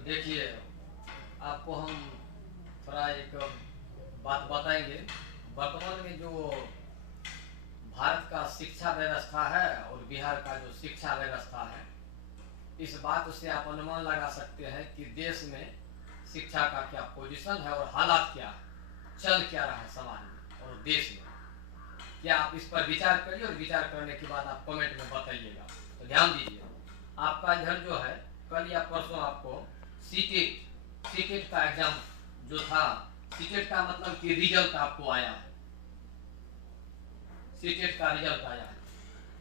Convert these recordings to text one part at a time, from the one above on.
देखिए, आपको हम थोड़ा एक बात बताएंगे। वर्तमान में जो भारत का शिक्षा व्यवस्था है और बिहार का जो शिक्षा व्यवस्था है, इस बात से आप अनुमान लगा सकते हैं कि देश में शिक्षा का क्या पोजीशन है और हालात क्या है, चल क्या रहा है समाज में और देश में। क्या आप इस पर विचार करिए और विचार करने के बाद आप कमेंट में बताइएगा। तो ध्यान दीजिए, आपका इधर जो है कल या परसों आपको सीटेट का एग्जाम जो था, सीटेट का मतलब कि रिजल्ट आपको आया है, सीटेट का रिजल्ट आया है।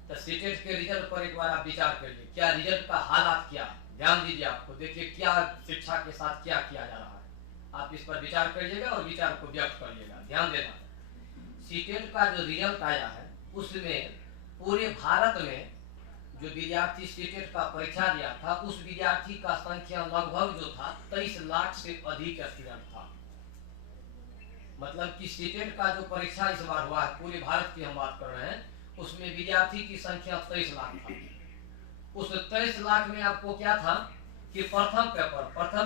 तो सीटेट के रिजल्ट पर एक बार आप विचार करिए, क्या रिजल्ट का हालात क्या है। ध्यान दीजिए, आपको देखिए क्या शिक्षा के साथ क्या किया जा रहा है। आप इस पर विचार करिएगा और विचार को व्यक्त करिएगा। ध्यान देना, सीटेट का जो रिजल्ट आया है उसमें पूरे भारत में जो विद्यार्थी सीटेट का परीक्षा दिया था, उस विद्यार्थी का संख्या लगभग जो था 23 लाख से अधिक स्टूडेंट था। मतलब कि सीटेट का जो परीक्षा इस बार हुआ है, पूरे भारत की हम बात कर रहे हैं, उसमें विद्यार्थी की संख्या 23 लाख था। उस 23 लाख में आपको क्या था कि प्रथम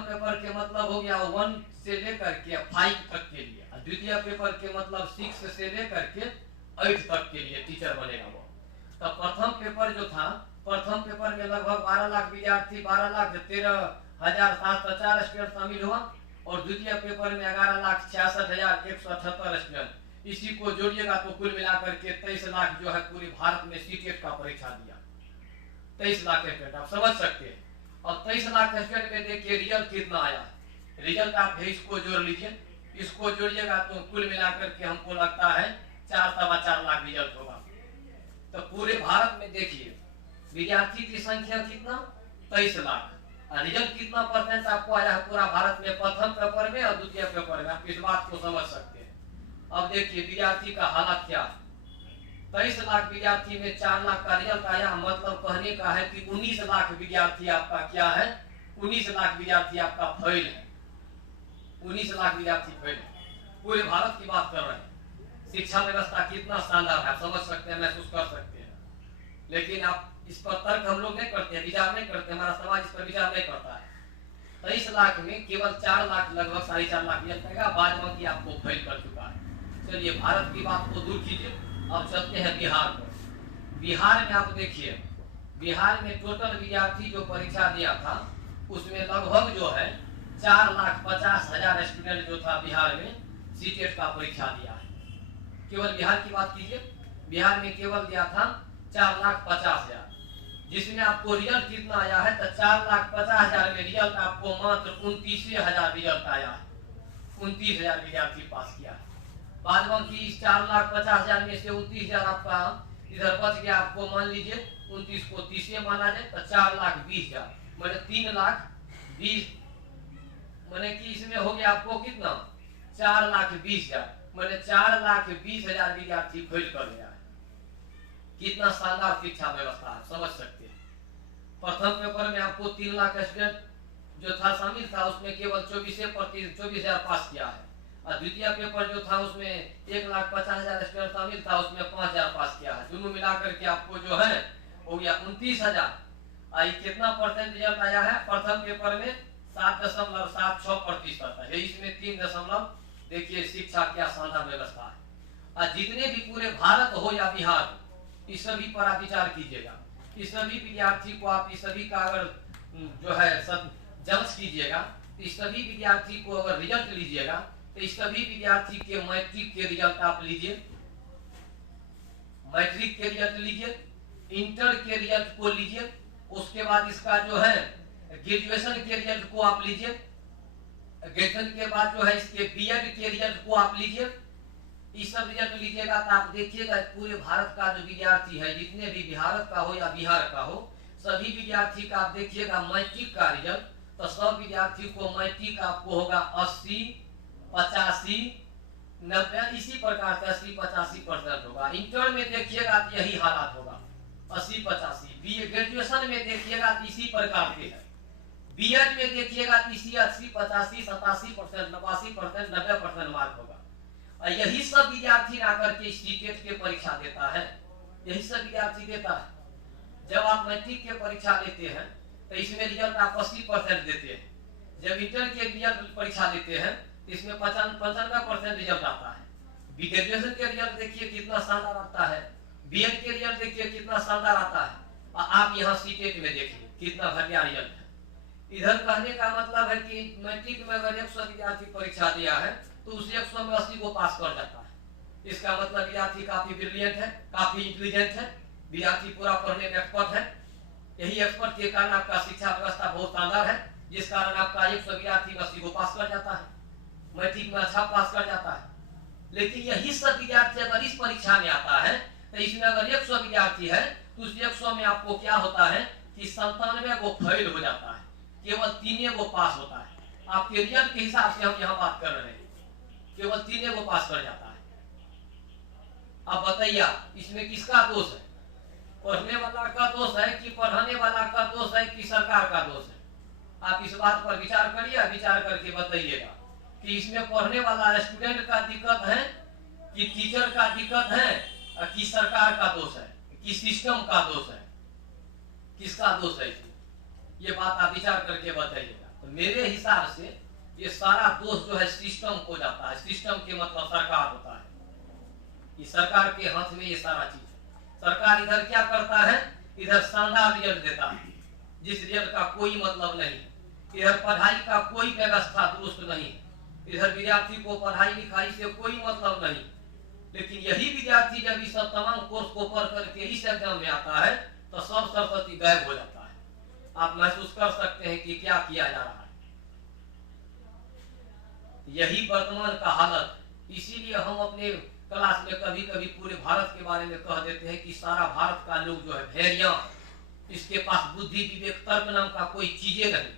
पेपर के मतलब हो गया 1 से लेकर के 5 तक के लिए, द्वितीय पेपर के मतलब 6 से लेकर के 8 तक के लिए टीचर बनेगा वो। तो प्रथम पेपर जो था, प्रथम पेपर में लगभग 12 लाख विद्यार्थी, 12,13,704 स्टूडेंट शामिल हुआ और द्वितीय पेपर में 11,66,178 स्टूडेंट। इसी को जोड़िएगा तो कुल मिलाकर के 23 लाख जो है पूरे भारत में सीटेट का परीक्षा दिया। 23 लाख स्टूडेंट, आप समझ सकते हैं। और 23 लाख स्टूडेंट में देखिए रिजल्ट कितना आया। रिजल्ट आप इसको जोड़ लीजिए, इसको जोड़िएगा तो कुल मिलाकर के हमको लगता है 4-4.25 लाख रिजल्ट होगा। तो पूरे भारत में देखिए विद्यार्थी की संख्या कितना, 23 लाख। रिजल्ट कितना परसेंट आपको आया है पूरा भारत में, प्रथम पेपर में और द्वितीय पेपर में। आप इस बात को समझ सकते हैं। अब देखिए विद्यार्थी का हालत क्या है। 23 लाख विद्यार्थी में 4 लाख का रिजल्ट आया, मतलब कहने का है कि 19 लाख विद्यार्थी आपका क्या है, 19 लाख विद्यार्थी आपका फेल है। 19 लाख विद्यार्थी फेल है। पूरे भारत की बात कर रहे हैं। शिक्षा व्यवस्था कितना शानदार है, समझ सकते हैं, महसूस कर सकते हैं। लेकिन आप इस पर तर्क हम लोग नहीं करते हैं, विचार नहीं करते, हमारा समाज इस पर विचार नहीं करता है। 23 लाख में केवल 4 लाख, लगभग 4.5 लाख रिजल्ट आएगा, बाद बाकी आपको फेल कर चुका है। चलिए भारत की बात को दूर कीजिए, अब चलते हैं बिहार पर। बिहार में आप देखिए, बिहार में टोटल विद्यार्थी जो परीक्षा दिया था उसमें लगभग जो है 4,50,000 स्टूडेंट जो था बिहार में सीटेट का परीक्षा दिया है। केवल बिहार की बात कीजिए, बिहार में केवल दिया था 4,50,000, जिसमें आपको रिजल्ट कितना आया है तो 4,50,000 में रिजल्ट आपको मात्र 29,000 रिजल्ट आया है। 29,000 विद्यार्थी पास किया है। बाद बाकी इस 4,50,000 में से 29,000 आपका इधर बच गया। आपको मान लीजिए 29 को 30 माना जाए तो 4,20,000, मैंने 3,20,000, मैंने कि इसमें हो गया आपको कितना 4,20,000, मैंने 4,20,000 विद्यार्थी फेल कर गया है। कितना शानदार शिक्षा व्यवस्था है, समझ सकते हैं। प्रथम पेपर में आपको 3 लाख स्टूडेंट जो था शामिल था, उसमें केवल 24,000 पास किया है। और द्वितीय पेपर जो था उसमें 1,50,000 स्टूडेंट शामिल था, उसमें 5,000 पास किया है। दोनों मिलाकर के आपको जो है हो गया 29,000। कितना परसेंट रिजल्ट आया है प्रथम पेपर में 7.76% है। इसमें 3 देखिए शिक्षा क्या शानदार व्यवस्था है। और जितने भी पूरे भारत हो या बिहार, इस सभी पर आप विचार कीजिएगा। इस सभी विद्यार्थी को आप इस सभी का अगर जो है सब जांच कीजिएगा, इस सभी विद्यार्थी को अगर रिजल्ट लीजिएगा तो इस सभी विद्यार्थी के मैट्रिक के रिजल्ट आप लीजिए, मैट्रिक के रिजल्ट लीजिए, इंटर के रिजल्ट को लीजिए, उसके बाद इसका जो है ग्रेजुएशन के रिजल्ट को आप लीजिए, ग्रेजुएशन के बाद जो है इसके बीएड के रिजल्ट को आप लीजिए। इस सब रिजल्ट लीजिएगा तो आप देखिएगा पूरे भारत का जो विद्यार्थी है, जितने भी भारत का हो या बिहार का हो, सभी विद्यार्थी का आप देखिएगा मैट्रिक का रिजल्ट, तो सब विद्यार्थी को मैट्रिक आपको होगा 80, 85, 90, इसी प्रकार से 80-85% होगा। इंटर में देखिएगा तो यही हालात होगा 80-85। ग्रेजुएशन में देखिएगा तो इसी प्रकार के है। बीएड में देखिएगा तो इसी 80-85, 87%, 89%, 90% मार्क होगा। यही सब विद्यार्थी आकर के सीटेट के परीक्षा देता है, यही सब विद्यार्थी देता है। जब आप मैट्रिक के परीक्षा लेते हैं तो इसमें रिजल्ट आप 80% देते हैं, जब इंटर के रिजल्ट परीक्षा देते हैं इसमें 95% रिजल्ट आता है। ग्रेजुएशन के रिजल्ट देखिए कितना शानदार आता है, बीएड के रिजल्ट देखिए कितना शानदार आता है, और आप यहाँ सीटेट में देखिए कितना घटिया रिजल्ट है। इधर कहने का मतलब है कि मैट्रिक में अगर 100 विद्यार्थी परीक्षा दिया है तो उस 100 में 80 को पास कर जाता है। इसका मतलब विद्यार्थी काफी ब्रिलियंट है, काफी इंटेलिजेंट है, विद्यार्थी पूरा पढ़ने में एक्सपर्ट है। यही एक्सपर्ट के कारण आपका शिक्षा व्यवस्था बहुत शानदार है, जिस कारण आपका 100 विद्यार्थी 80 को पास कर जाता है, मैट्रिक में अच्छा पास कर जाता है। लेकिन यही सब विद्यार्थी अगर इस परीक्षा में आता है तो इसमें अगर 100 विद्यार्थी है तो उस 100 में आपको क्या होता है कि 97 को फेल हो जाता है, केवल 3 को पास होता है। आपके रिजल्ट के हिसाब से हम यहाँ बात कर रहे हैं, केवल 3 को पास कर जाता है। अब बताइए इसमें किसका दोष है? पढ़ने वाला का दोष है कि पढ़ाने वाला का दोष है कि सरकार का दोष है? आप इस बात पर विचार करिए, विचार करके बताइएगा कि इसमें पढ़ने वाला स्टूडेंट का दिक्कत है कि टीचर का दिक्कत है कि सरकार का दोष है कि सिस्टम का दोष है? किसका दोष है इसमें? ये बात आप विचार करके बताइएगा। तो मेरे हिसाब से ये सारा दोष जो है सिस्टम को जाता है। सिस्टम के मतलब सरकार होता है, ये सरकार के हाथ में ये सारा चीज है। सरकार इधर क्या करता है, इधर शानदार रिजल्ट देता है जिस रिजल्ट का कोई मतलब नहीं, इधर पढ़ाई का कोई व्यवस्था दुरुस्त नहीं, इधर विद्यार्थी को पढ़ाई लिखाई से कोई मतलब नहीं। लेकिन यही विद्यार्थी जब इस तमाम कोर्स को पढ़ करके इस एग्जाम में आता है तो सब सरस्वती गायब हो जाता है। आप महसूस कर सकते हैं कि क्या किया जा रहा है। यही वर्तमान का हालत। इसीलिए हम अपने क्लास में कभी कभी पूरे भारत के बारे में कह देते हैं कि सारा भारत का लोग जो है भेड़िया, इसके पास बुद्धि विवेक तर्क नाम का कोई चीजें नहीं।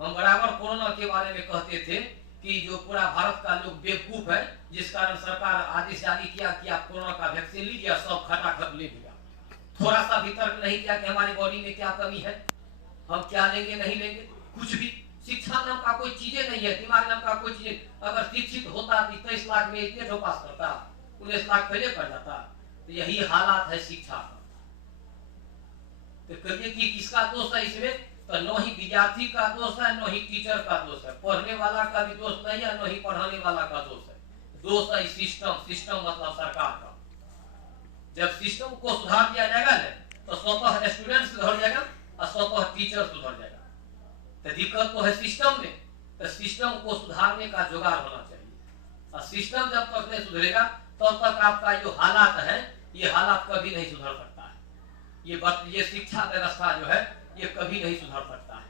हम बराबर कोरोना के बारे में कहते थे कि जो पूरा भारत का लोग बेवकूफ है, जिस कारण सरकार आदेश जारी किया कि आप कोरोना का वैक्सीन लीजिए, सब खटाखट ले लिया। थोड़ा सा भी तर्क नहीं किया कि हमारी बॉडी में क्या कमी है, हम क्या लेंगे नहीं लेंगे, कुछ भी। शिक्षा नाम का कोई चीजें नहीं है, दिमाग नाम का कोई चीज। अगर शिक्षित होता 23 लाख में इतने ठो पास करता, 19 लाख पहले कर जाता। तो यही हालात है शिक्षा का। तो कहिए कि किसका दोष है इसमें? तो न ही विद्यार्थी का दोष है, न ही टीचर का दोष है, पढ़ने वाला का भी दोष नहीं है, न ही पढ़ाने वाला का दोष है। दोष है सिस्टम। सिस्टम मतलब सरकार का। जब सिस्टम को सुधार दिया जाएगा ना तो स्वतः स्टूडेंट सुधर जाएगा और स्वतः टीचर सुधर जाएगा। तो दिक्कत तो है सिस्टम में, तो सिस्टम को सुधारने का जुगाड़ होना चाहिए। और सिस्टम जब तक नहीं सुधरेगा तब तक आपका जो हालात है ये हालात कभी नहीं सुधर सकता है। ये शिक्षा व्यवस्था जो है ये कभी नहीं सुधर सकता है।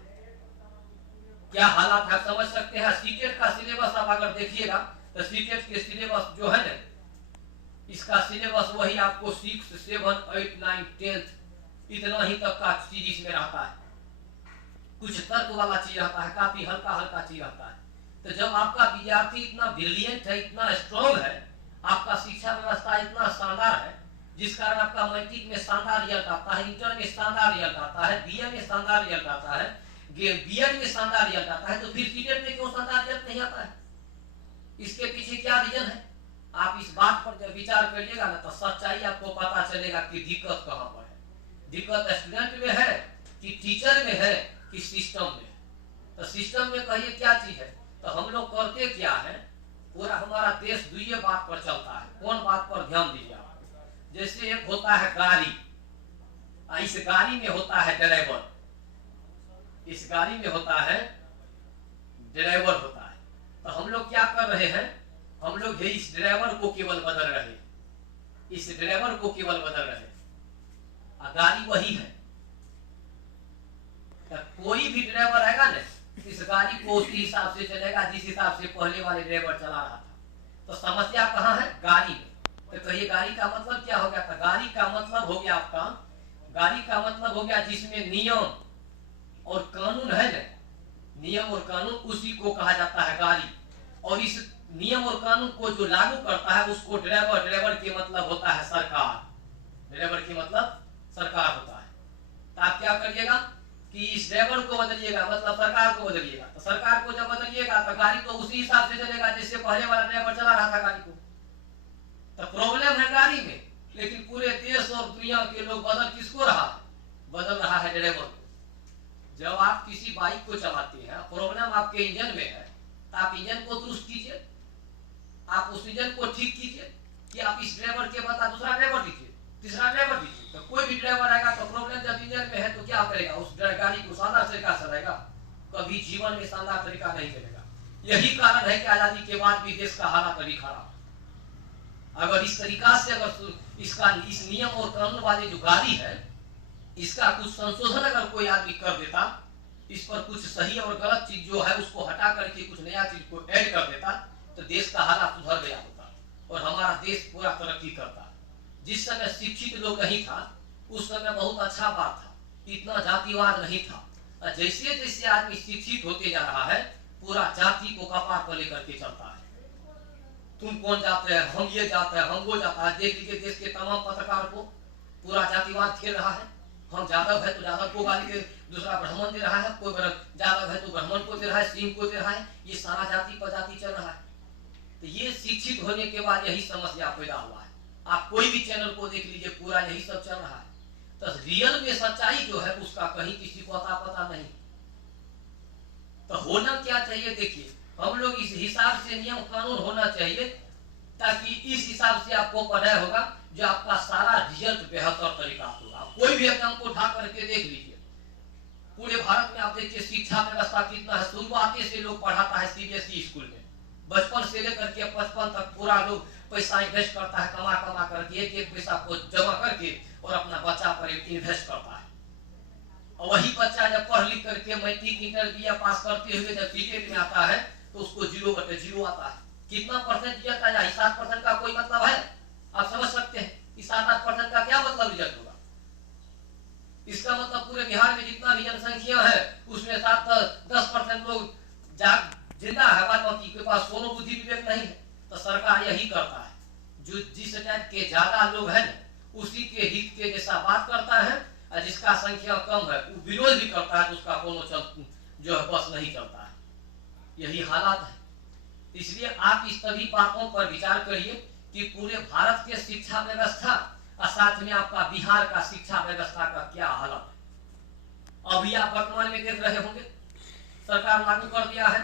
क्या हालात है समझ सकते हैं? सीटेट का सिलेबस आप अगर देखिएगा तो सीटेट के सिलेबस जो है ना, इसका सिलेबस वही आपको 6, 7, 8, 9, 10 इतना ही तक का चीज इसमें रहता है। कुछ तर्क वाला चीज रहता है, काफी हल्का हल्का चीज रहता है। तो जब आपका विद्यार्थी इतना ब्रिलियंट है, इतना स्ट्रॉन्ग है, आपका शिक्षा व्यवस्था इतना शानदार है, जिस कारण आपका मैट्रिक में शानदार रिजल्ट आता है, इंटर में शानदार रिजल्ट आता है, बीए में शानदार रिजल्ट आता है, बीएड में शानदार रिजल्ट आता है, तो फिर सीटेट में क्यों शानदार रिजल्ट नहीं आता है? इसके पीछे क्या रीजन है? आप इस बात पर जब विचार करिएगा ना तो सच्चाई आपको पता चलेगा कि दिक्कत कहाँ पर है। दिक्कत स्टूडेंट में है कि टीचर में है कि सिस्टम में? तो सिस्टम में कहिए क्या चीज है? तो हम लोग करते क्या है, पूरा हमारा देश दुइये बात पर चलता है। कौन बात पर? ध्यान दीजिए आप। जैसे एक होता है गाड़ी, इस गाड़ी में होता है ड्राइवर, इस गाड़ी में होता है ड्राइवर होता है। तो हम लोग क्या कर रहे हैं, हम लोग इस ड्राइवर को केवल बदल रहे हैं, इस ड्राइवर को केवल बदल रहे हैं, गाड़ी वही है। कोई भी ड्राइवर आएगा ना इस गाड़ी को उसी हिसाब से चलेगा जिस हिसाब से पहले वाले ड्राइवर चला रहा था। तो समस्या कहाँ है? गाड़ी में। तो कहिए गाड़ी का मतलब क्या हो गया था? गाड़ी का मतलब हो गया आपका, गाड़ी का मतलब हो गया जिसमें नियम और कानून है ना, नियम और कानून, उसी को कहा जाता है गाड़ी। और इस नियम और कानून को जो लागू करता है उसको ड्राइवर, ड्राइवर के मतलब होता है सरकार, ड्राइवर के मतलब सरकार होता है। तो आप क्या करिएगा कि इस ड्राइवर को बदलिएगा, मतलब सरकार को बदलिएगा। तो सरकार को जब बदलिएगा तो गाड़ी तो उसी हिसाब से चलेगा जैसे पहले वाला ड्राइवर चला रहा था गाड़ी को। तो प्रॉब्लम है गाड़ी में, लेकिन पूरे देश और दुनिया के लोग बदल किसको रहा है? बदल रहा है ड्राइवर को। जब आप किसी बाइक को चलाते हैं, प्रॉब्लम आपके इंजन में है, तो आप इंजन को दुरुस्त कीजिए, आप उस इंजन को ठीक कीजिए, कि आप इस ड्राइवर के बदला दूसरा ड्राइवर दीजिए, तीसरा ड्राइवर दीजिए। तो कोई भी ड्राइवर आएगा तो प्रॉब्लम जब इंजन में है तो क्या करेगा, उस गाड़ी को शानदार तरीका से चलाएगा, कभी जीवन में शानदार तरीका नहीं चलेगा। यही कारण है कि आजादी के बाद भी देश का हालात अभी खराब। अगर इस तरीका से अगर इस नियम और कानून वाली जो गाड़ी है, इसका कुछ संशोधन अगर कोई आदमी कर देता, इस पर कुछ सही और गलत चीज जो है उसको हटा करके कुछ नया चीज को ऐड कर देता, तो देश का हालात सुधर गया होता और हमारा देश पूरा तरक्की करता। जिस समय शिक्षित लोग नहीं था, उस समय बहुत अच्छा बात था, इतना जातिवाद नहीं था। और जैसे जैसे आदमी शिक्षित होते जा रहा है, पूरा जाति को कपार पर लेकर के चलता है। तुम कौन जाते हैं, हम ये जाते हैं, हम वो जाता है। देख लीजिए देश के तमाम पत्रकार को पूरा जातिवाद खेल रहा है। हम जादव है तो जादव को गाली दे, दूसरा ब्राह्मण दे रहा है, कोई जादव है तो ब्राह्मण को दे रहा है, सिंह को दे रहा है। ये सारा जाति पर जाति चल रहा है। तो ये शिक्षित होने के बाद यही समस्या पैदा हुआ है। आप कोई भी चैनल को देख लीजिए, पूरा यही सब चल रहा है। तो रियल में सच्चाई जो है उसका कहीं किसी को अता पता नहीं। तो होना क्या चाहिए, देखिए हम लोग इस हिसाब से नियम कानून होना चाहिए, ताकि इस हिसाब से आपको पढ़ाया होगा जो आपका सारा रिजल्ट बेहतर तरीका होगा। कोई भी एग्जाम को उठा करके देख लीजिए, पूरे भारत में आप देखिए शिक्षा व्यवस्था कितना है। शुरुआत से लोग पढ़ाता है सीबीएसई स्कूल में, बचपन से लेकर के 55 तक पूरा लोग पैसा इन्वेस्ट करता है, कमा कमा करके एक एक पैसा को जमा करके और अपना बच्चा पर इन्वेस्ट करता है। और वही बच्चा जब पढ़ लिख करके मैट्रिक इंटर बीए पास करते हुए जब सीटेट में आता है तो उसको 0/0 आता है। कितना परसेंट रिजल्ट आया, 7% का कोई मतलब है? आप समझ सकते हैं इस 7-8% का क्या मतलब रिजल्ट होगा। इसका मतलब पूरे बिहार में जितना भी जनसंख्या है उसमें 7-10% लोग जिंदा है, बाद बाकी के पास सोनो बुद्धि विवेक नहीं है। तो सरकार यही करता है, जो जिस टाइप के ज्यादा लोग हैं उसी के हित के जैसा बात करता है, और जिसका संख्या कम है वो विरोध भी करता है, तो उसका कोनो जो है बस नहीं चलता है। यही हालात है। इसलिए आप इस सभी बातों पर विचार करिए कि पूरे भारत के शिक्षा व्यवस्था और साथ में आपका बिहार का शिक्षा व्यवस्था का क्या हालत है। अभी आप वर्तमान में देख रहे होंगे सरकार लागू कर दिया है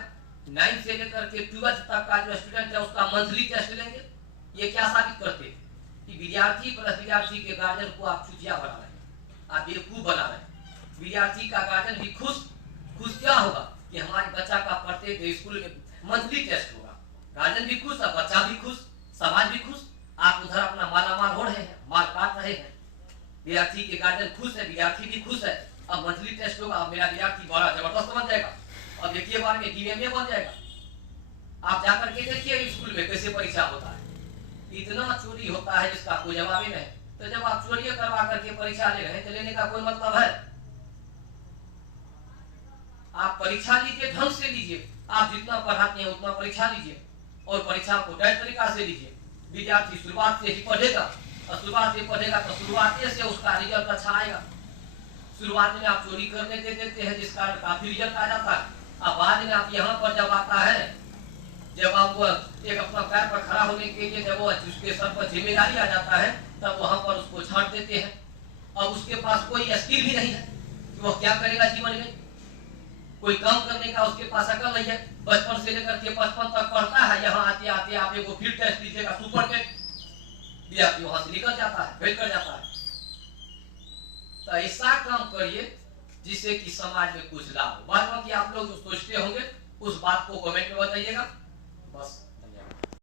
9 से लेकर के 12 तक का जो स्टूडेंट है उसका मंथली टेस्ट लेंगे। ये क्या साबित करते हैं कि विद्यार्थी प्लस विद्यार्थी के गार्जियन को आप चुतिया बना रहे हैं, आप बेवकूफ बना रहे हैं। विद्यार्थी का गार्जियन भी खुश क्या होगा कि हमारे बच्चा का प्रत्येक स्कूल में मंथली टेस्ट होगा। गार्जियन भी खुश और बच्चा भी खुश, समाज भी खुश। आप उधर अपना मालामाल हो रहे हैं, माल काट रहे हैं। विद्यार्थी के गार्जियन खुश है, विद्यार्थी भी खुश है। अब मंथली टेस्ट होगा, अब मेरा विद्यार्थी बड़ा जबरदस्त बन जाएगा और देखिए बार में डीएमए बन जाएगा। आप जाकर के देखिए स्कूल में कैसे परीक्षा होता है। इतना चोरी होता है जिसका कोई जवाब ही नहीं। तो जब आप चोरी करवा करके परीक्षा ले रहे हैं तो लेने का कोई मतलब है? आप परीक्षा लीजिए, ढंग से लीजिए। आप जितना पढ़ाते हैं उतना परीक्षा लीजिए और परीक्षा को तय तरीका से लीजिए। विद्यार्थी शुरुआत से ही पढ़ेगा और शुरुआत से पढ़ेगा तो शुरुआत से उसका रिजल्ट अच्छा आएगा। शुरुआत में आप चोरी करने दे देते हैं जिस कारण काफी रिजल्ट आ जाता है। अब बाद में आप यहाँ पर जब आता है, जब आप एक अपना पैर पर खड़ा होने के लिए जब वो उसके सर पर जिम्मेदारी आ जाता है तब वहां पर उसको छांट देते हैं। अब उसके पास कोई स्किल भी नहीं है कि वो क्या करेगा जीवन में, कोई काम करने का उसके पास अकल नहीं है। बचपन से लेकर के 55 तक पढ़ता है, यहाँ आते आते आप एक फील्ड टेस्ट लीजिएगा, सुपर टेस्ट विद्यार्थी वहां से निकल जाता है, फेल कर जाता है। तो ऐसा काम करिए जिससे कि समाज में कुछ लाभ हो। बाद में कि आप लोग जो सोचते होंगे उस बात को कमेंट में बताइएगा। बस।